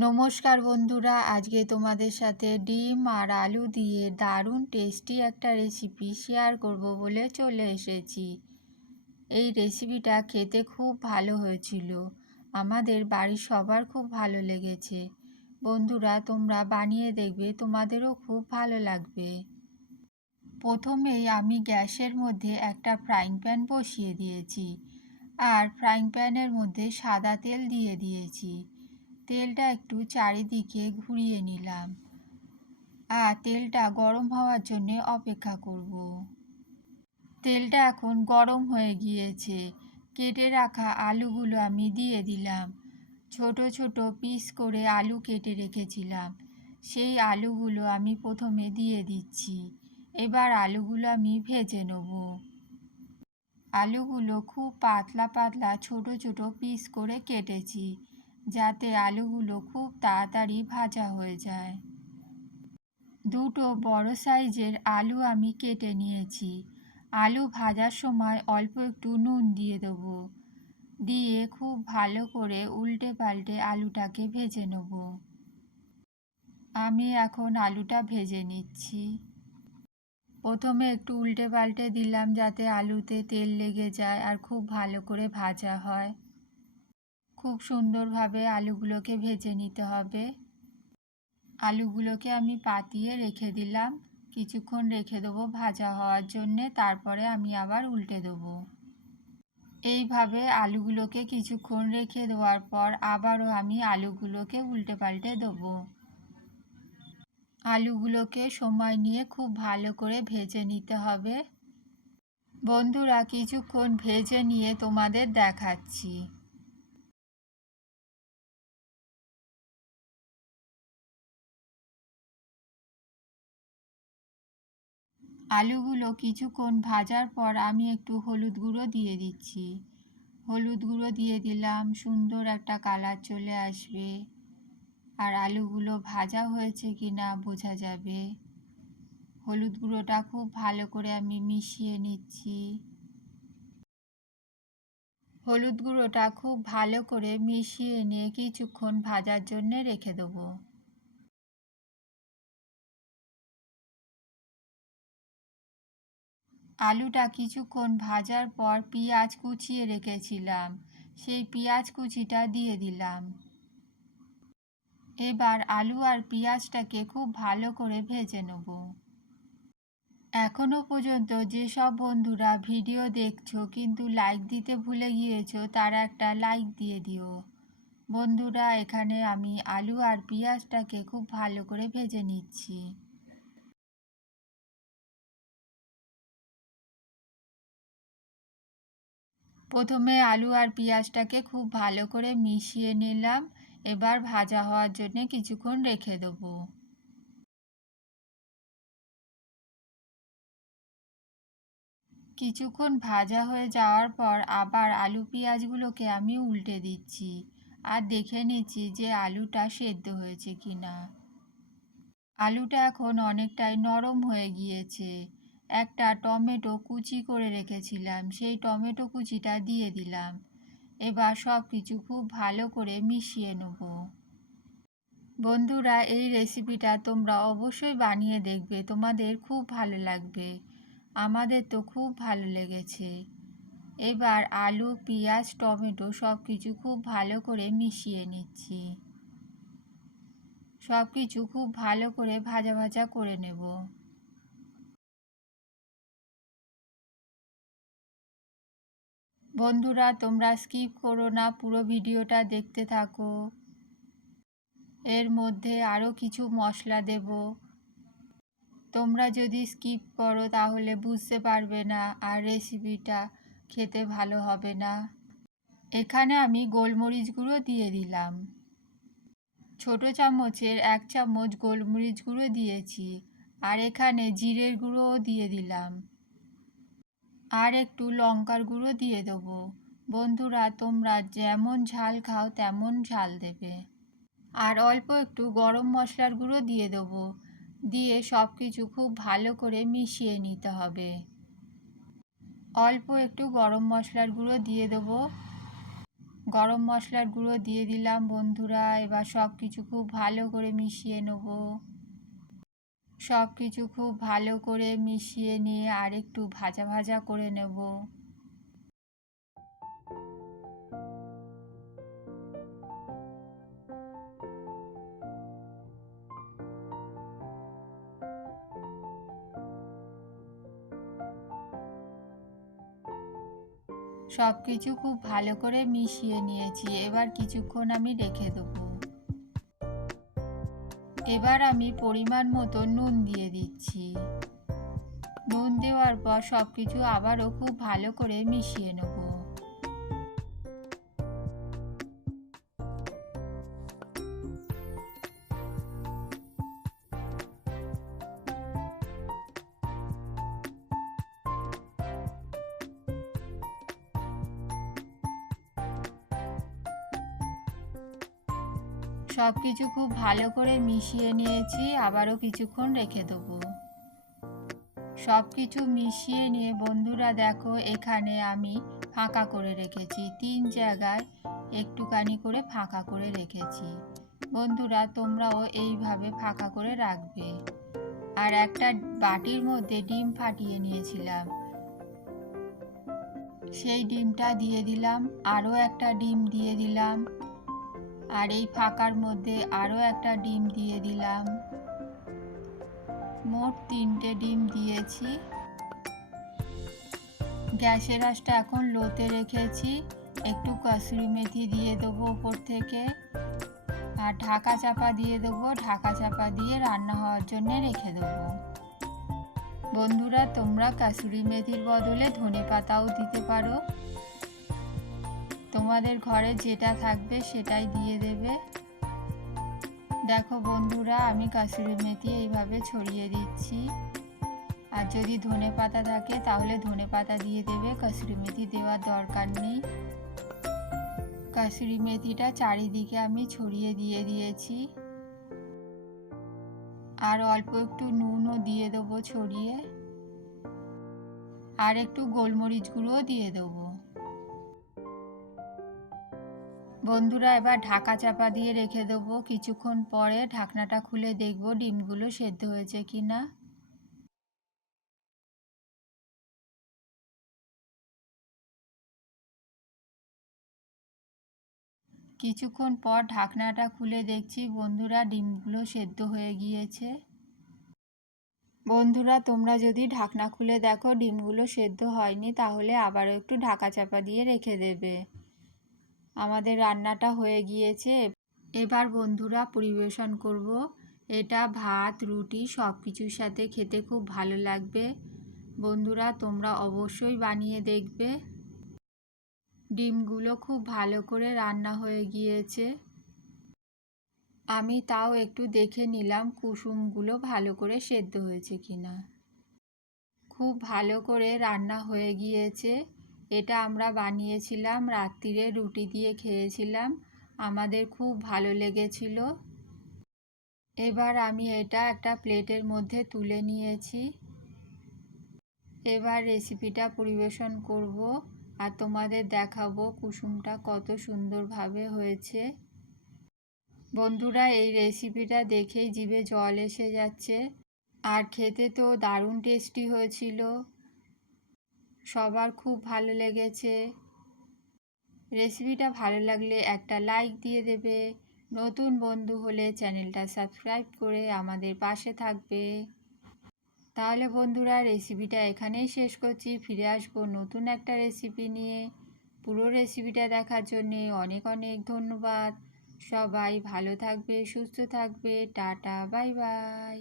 নমস্কার বন্ধুরা, আজকে তোমাদের সাথে ডিম আর আলু দিয়ে দারুণ টেস্টি একটা রেসিপি শেয়ার করব বলে চলে এসেছি। এই রেসিপিটা খেতে খুব ভালো হয়েছিল। আমাদের বাড়ির সবার খুব ভালো লেগেছে। বন্ধুরা, তোমরা বানিয়ে দেখবে, তোমাদেরও খুব ভালো লাগবে। প্রথমেই আমি গ্যাসের মধ্যে একটা ফ্রাইং প্যান বসিয়ে দিয়েছি। আর ফ্রাইং প্যানের মধ্যে সাদা তেল দিয়ে দিয়েছি। তেলটা একটু চারিদিকে ঘুরিয়ে নিলাম। আর তেলটা গরম হওয়ার জন্যে অপেক্ষা করব। তেলটা এখন গরম হয়ে গিয়েছে। কেটে রাখা আলুগুলো আমি দিয়ে দিলাম। ছোট ছোট পিস করে আলু কেটে রেখেছিলাম। সেই আলুগুলো আমি প্রথমে দিয়ে দিচ্ছি। এবার আলুগুলো আমি ভেজে নেব। আলুগুলো খুব পাতলা পাতলা ছোট ছোট পিস করে কেটেছি। যাতে আলুগুলো খুব তাড়াতাড়ি ভাজা হয়ে যায়। দুটো বড় সাইজের আলু আমি কেটে নিয়েছি। আলু ভাজার সময় অল্প একটু নুন দিয়ে দেবো। দিয়ে খুব ভালো করে উল্টে পাল্টে আলুটাকে ভেজে নেব। আমি এখন আলুটা ভেজে নিচ্ছি। প্রথমে একটু উল্টে পাল্টে দিলাম যাতে আলুতে তেল লেগে যায় আর খুব ভালো করে ভাজা হয়। খুব সুন্দরভাবে আলুগুলোকে ভেজে নিতে হবে। আলুগুলোকে আমি পাতিয়ে রেখে দিলাম। কিছুক্ষণ রেখে দেবো ভাজা হওয়ার জন্যে, তারপরে আমি আবার উল্টে দেবো। এইভাবে আলুগুলোকে কিছুক্ষণ রেখে দেওয়ার পর আবারও আমি আলুগুলোকে উল্টে পাল্টে দেবো। আলুগুলোকে সময় নিয়ে খুব ভালো করে ভেজে নিতে হবে। বন্ধুরা, কিছুক্ষণ ভেজে নিয়ে তোমাদের দেখাচ্ছি। আলুগুলো কিছুক্ষণ ভাজার পর আমি একটু হলুদ গুঁড়ো দিয়ে দিচ্ছি। হলুদ গুঁড়ো দিয়ে দিলাম, সুন্দর একটা কালার চলে আসবে। আর আলুগুলো ভাজা হয়েছে কি না বোঝা যাবে। হলুদ গুঁড়োটা খুব ভালো করে আমি মিশিয়ে নিচ্ছি। হলুদ গুঁড়োটা খুব ভালো করে মিশিয়ে নিয়ে কিছুক্ষণ ভাজার জন্যে রেখে দেবো। আলুটা কিছুক্ষণ ভাজার পর পেঁয়াজ কুচিয়ে রেখেছিলাম। সেই পেঁয়াজ কুচিটা দিয়ে দিলাম। এবার আলু আর পেঁয়াজটাকে খুব ভালো করে ভেজে নেব। এখনও পর্যন্ত যেসব বন্ধুরা ভিডিও দেখছ কিন্তু লাইক দিতে ভুলে গিয়েছো, তারা একটা লাইক দিয়ে দিও। বন্ধুরা, এখানে আমি আলু আর পেঁয়াজটাকে খুব ভালো করে ভেজে নিচ্ছি। প্রথমে আলু আর পেঁয়াজটাকে খুব ভালো করে মিশিয়ে নিলাম। এবার ভাজা হওয়ার জন্য কিছুক্ষণ রেখে দেবো। কিছুক্ষণ ভাজা হয়ে যাওয়ার পর আবার আলু পেঁয়াজগুলোকে আমি উল্টে দিচ্ছি আর দেখে নিচ্ছি যে আলুটা সেদ্ধ হয়েছে কি না আলুটা এখন অনেকটাই নরম হয়ে গিয়েছে। একটা টমেটো কুচি করে রেখেছিলাম, সেই টমেটো কুচিটা দিয়ে দিলাম। এবার সব কিছু খুব ভালো করে মিশিয়ে নেব। বন্ধুরা, এই রেসিপিটা তোমরা অবশ্যই বানিয়ে দেখবে, তোমাদের খুব ভালো লাগবে। আমাদের তো খুব ভালো লেগেছে। এবার আলু, পেঁয়াজ, টমেটো সব কিছু খুব ভালো করে মিশিয়ে নিচ্ছি। সব কিছু খুব ভালো করে ভাজা ভাজা করে নেব। বন্ধুরা, তোমরা স্কিপ করো না, পুরো ভিডিওটা দেখতে থাকো। এর মধ্যে আরও কিছু মশলা দেব। তোমরা যদি স্কিপ করো, তাহলে বুঝতে পারবে না, আর রেসিপিটা খেতে ভালো হবে না। এখানে আমি গোলমরিচ গুঁড়ো দিয়ে দিলাম। ছোট চামচের এক চামচ গোলমরিচ গুঁড়ো দিয়েছি, আর এখানে জিরের গুঁড়োও দিয়ে দিলাম। আর একটু লঙ্কার গুঁড়ো দিয়ে দেবো। বন্ধুরা, তোমরা যেমন ঝাল খাও তেমন ঝাল দেবে। আর অল্প একটু গরম মশলার গুঁড়ো দিয়ে দেবো। দিয়ে সব কিছু খুব ভালো করে মিশিয়ে নিতে হবে। অল্প একটু গরম মশলার গুঁড়ো দিয়ে দেবো। গরম মশলার গুঁড়ো দিয়ে দিলাম বন্ধুরা, এবার সব কিছু খুব ভালো করে মিশিয়ে নেব। সব কিছু খুব ভালো করে মিশিয়ে নিয়ে আর একটু ভাজা ভাজা করে নেব। সব কিছু খুব ভালো করে মিশিয়ে নিয়েছি। এবার কিছুক্ষণ আমি রেখে দেবো। এবার আমি পরিমাণ মতো নুন দিয়ে দিচ্ছি। নুন দেওয়ার পর সব কিছু আবারও খুব ভালো করে মিশিয়ে নেব। সব কিছু খুব ভালো করে মিশিয়ে নিয়েছি, আবারও কিছুক্ষণ রেখে দেবো। সব কিছু মিশিয়ে নিয়ে, বন্ধুরা দেখো, এখানে আমি ফাঁকা করে রেখেছি। তিন জায়গায় একটুখানি করে ফাঁকা করে রেখেছি। বন্ধুরা, তোমরাও এইভাবে ফাঁকা করে রাখবে। আর একটা বাটির মধ্যে ডিম ফাটিয়ে নিয়েছিলাম। সেই ডিমটা দিয়ে দিলাম, আরও একটা ডিম দিয়ে দিলাম। আর এই ফাঁকার মধ্যে আরও একটা ডিম দিয়ে দিলাম। মোট তিনটে ডিম দিয়েছি। গ্যাসের আঁচটা এখন লোতে রেখেছি। একটু কসুরি মেথি দিয়ে দেবো ওপর থেকে। আর ঢাকা চাপা দিয়ে দেবো। ঢাকা চাপা দিয়ে রান্না হওয়ার জন্য রেখে দেবো। বন্ধুরা, তোমরা কাসুরি মেথির বদলে ধনে পাতাও দিতে পারো। তোমাদের ঘরে যেটা থাকবে সেটাই দিয়ে দেবে। দেখো বন্ধুরা, আমি কাসুরি মেথি এইভাবে ছড়িয়ে দিচ্ছি। আর যদি ধনে পাতা থাকে, তাহলে ধনে পাতা দিয়ে দেবে। কাসুরি মেথি দেওয়ার দরকার নেই। কাসুরি মেথিটা চারিদিকে আমি ছড়িয়ে দিয়ে দিয়েছি। আর অল্প একটু নুনও দিয়ে দেবো ছড়িয়ে। আর একটু গোলমরিচ গুঁড়োও দিয়ে দেবো। বন্ধুরা, এবার ঢাকা চাপা দিয়ে রেখে দেবো। কিছুক্ষণ পরে ঢাকনাটা খুলে দেখব ডিমগুলো সেদ্ধ হয়েছে কি না কিছুক্ষণ পর ঢাকনাটা খুলে দেখছি বন্ধুরা, ডিমগুলো সেদ্ধ হয়ে গিয়েছে। বন্ধুরা, তোমরা যদি ঢাকনা খুলে দেখো ডিমগুলো সেদ্ধ হয়নি, তাহলে আবারও একটু ঢাকা চাপা দিয়ে রেখে দেবে। আমাদের রান্নাটা হয়ে গিয়েছে। এবার বন্ধুরা পরিবেশন করব। এটা ভাত, রুটি সব কিছুর সাথে খেতে খুব ভালো লাগবে। বন্ধুরা তোমরা অবশ্যই বানিয়ে দেখবে। ডিমগুলো খুব ভালো করে রান্না হয়ে গিয়েছে। আমি তাও একটু দেখে নিলাম কুসুমগুলো ভালো করে সেদ্ধ হয়েছে কিনা। খুব ভালো করে রান্না হয়ে গিয়েছে। এটা আমরা বানিয়েছিলাম রাত্রিরে রুটি দিয়ে খেয়েছিলাম। আমাদের খুব ভালো লেগেছিল। এবার আমি এটা একটা প্লেটের মধ্যে তুলে নিয়েছি। এবার রেসিপিটা পরিবেশন করব আর তোমাদের দেখাবো কুসুমটা কত সুন্দরভাবে হয়েছে। বন্ধুরা, এই রেসিপিটা দেখেই জিভে জল এসে যাচ্ছে। আর খেতে তো দারুণ টেস্টি হয়েছিল। সবার খুব ভালো লেগেছে। রেসিপিটা ভালো লাগলে একটা লাইক দিয়ে দেবে। নতুন বন্ধু হলে চ্যানেলটা সাবস্ক্রাইব করে আমাদের পাশে থাকবে। তাহলে বন্ধুরা রেসিপিটা এখানেই শেষ করছি। ফিরে আসব নতুন একটা রেসিপি নিয়ে। পুরো রেসিপিটা দেখার জন্যে অনেক অনেক ধন্যবাদ। সবাই ভালো থাকবে, সুস্থ থাকবে। Tata bye bye